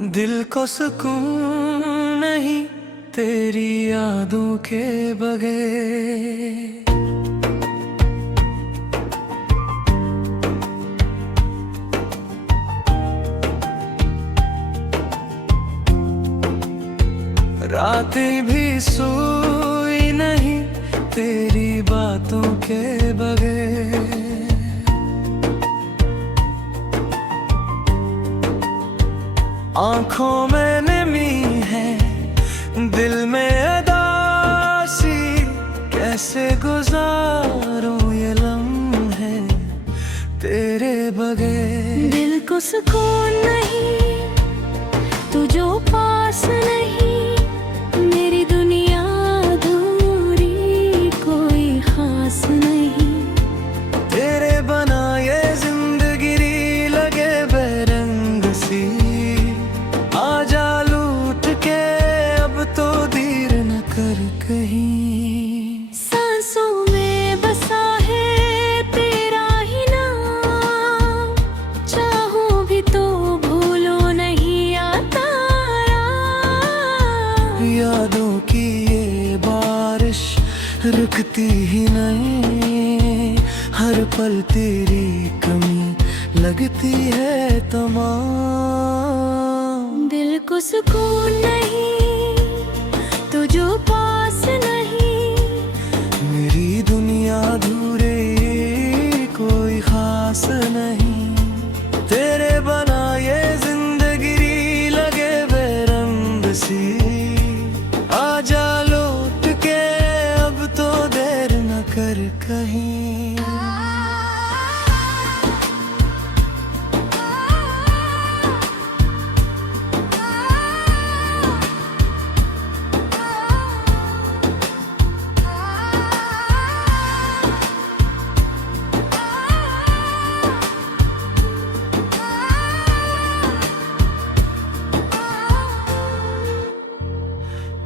दिल को सुकून नहीं तेरी यादों के बगैर। रातें भी सोई नहीं तेरी बातों के बगैर। आँखों में नमी है दिल में अदासी, कैसे गुजारूं ये लम्हे तेरे बगैर। दिल को सुकून नहीं तू जो पास नहीं, मेरी दुनिया अधूरी कोई खास नहीं। तेरे बना ये जिंदगी लगे बेरंग सी, आजा लूट के अब तो देर न कर कहीं। सांसों में बसा है तेरा ही नाम, चाहूं भी तो भूलो नहीं आता। यादों की ये बारिश रुकती ही नहीं, हर पल तेरी कमी लगती है तमाम। दिल को सुकून नहीं तू जो पास नहीं, मेरी दुनिया अधूरी कोई खास नहीं। तेरे बना ये जिंदगी लगे बेरंग सी, आजा लौट के अब तो देर न कर कहीं।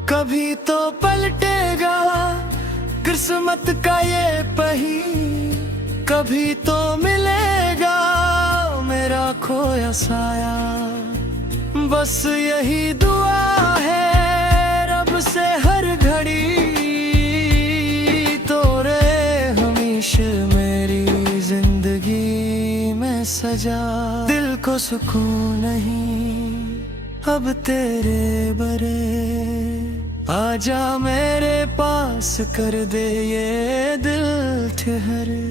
कभी तो पलटेगा किस्मत का ये पही, कभी तो मिलेगा मेरा खोया साया। बस यही दुआ है रब से हर घड़ी, तो रे हमेशा मेरी जिंदगी में सजा। दिल को सुकून नहीं अब तेरे बरे, आजा मेरे पास कर दे ये दिल ठहरे।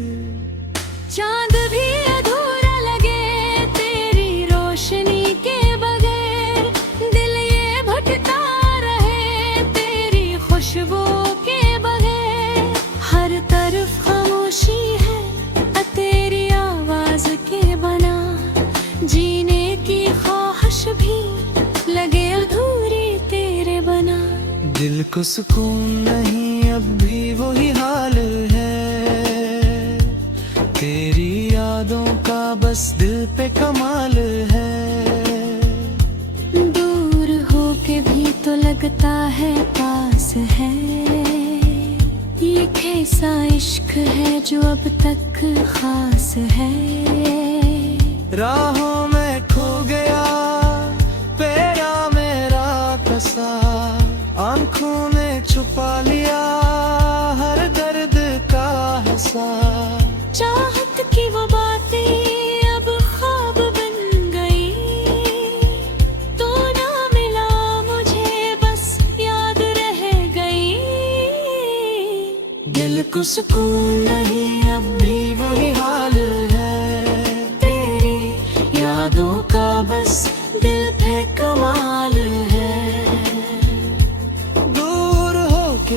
चांद भी अधूरा लगे तेरी रोशनी के बगैर, दिल ये भटका रहे तेरी खुशबू के बगैर। हर तरफ खामोशी है तेरी आवाज के बना, जीने की ख्वाहिश भी लगे अधूरी तेरे बना। दिल को सुकून नहीं अब भी वही हाल है, तेरी यादों का बस दिल पे कमाल है। दूर होके भी तो लगता है पास है, ये कैसा इश्क है जो अब तक खास है। राहों में खो गया पेरा मेरा कसा, आंखों में छुपा लिया हर दर्द का हंसा। चाहत की वो बातें अब ख्वाब बन गई, तो ना मिला मुझे बस याद रह गई। दिल को सुकून नहीं अब भी वही हाल है, तेरी यादों का बस दिल पे कमाल है।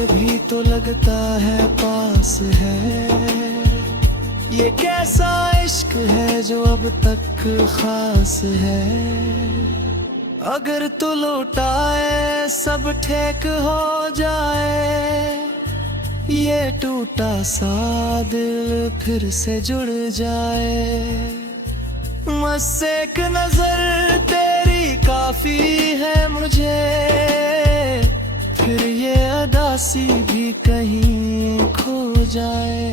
भी तो लगता है पास है, ये कैसा इश्क है जो अब तक खास है। अगर तू लौटाए सब ठीक हो जाए, ये टूटा सा दिल फिर से जुड़ जाए। बस एक नजर तेरी काफी है मुझे, फिर ये अदासी भी कहीं खो जाए।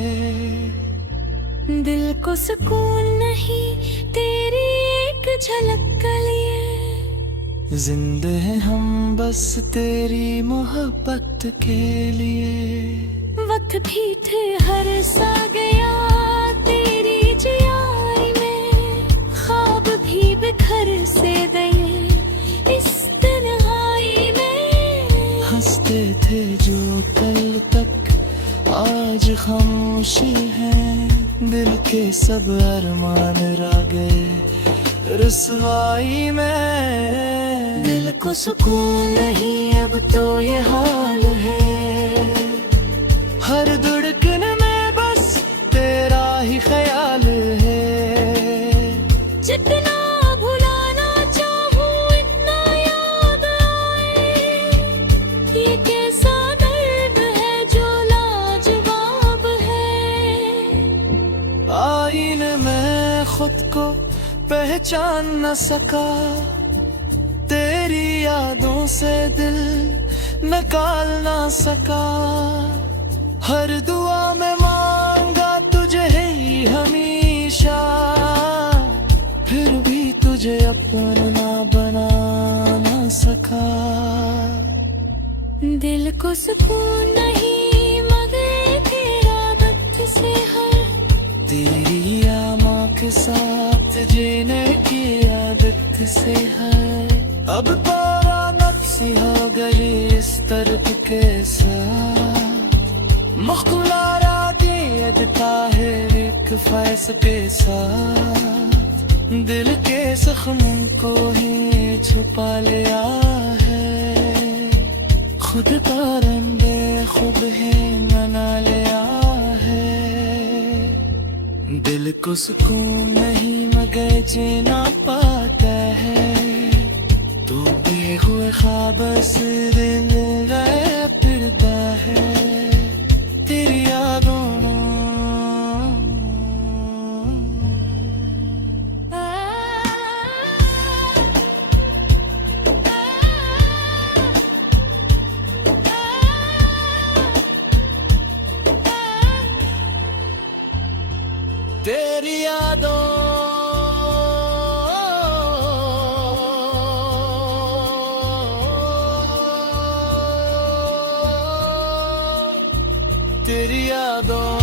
दिल को सुकून नहीं तेरी एक झलक के लिए, जिंदे हैं हम बस तेरी मोहब्बत के लिए। वक्त भी हर सा गया तेरी जियाई में, ख्वाब भी बिखर से गए इस तन्हाई में। हंसते थे जो कल तक आज खामोशी हैं, दिल के सब अरमान रह गए रुसवाई में। दिल को सुकून नहीं अब तो ये हाल है, हर धड़कन में बस तेरा ही ख्याल है। जितना भुलाना चाहूं इतना याद आए, ये कैसा दर्द है जो लाजवाब है। आईने में खुद को पहचान न सका, तेरी यादों से दिल निकाल ना सका। हर दुआ में मांगा तुझे ही हमेशा, फिर भी तुझे अपना बना ना सका। दिल को सुकून नहीं मगर तेरा वक्त से हर, तेरी आमा के साथ जीने की आदत से है। अब पारा नक्सी हो गई इस दर्द के साथ, मुखलारा दिया है एक फैस के साथ। दिल के जख्म को ही छुपा लिया है, खुद का रंगे खुद ही मना लिया है। दिल को सुकून नहीं मगर जीना पाता है, तू बेहुए ख्वाब से दिल गया फिरता है तेरी यादों। तेरी यादों, तेरी यादों।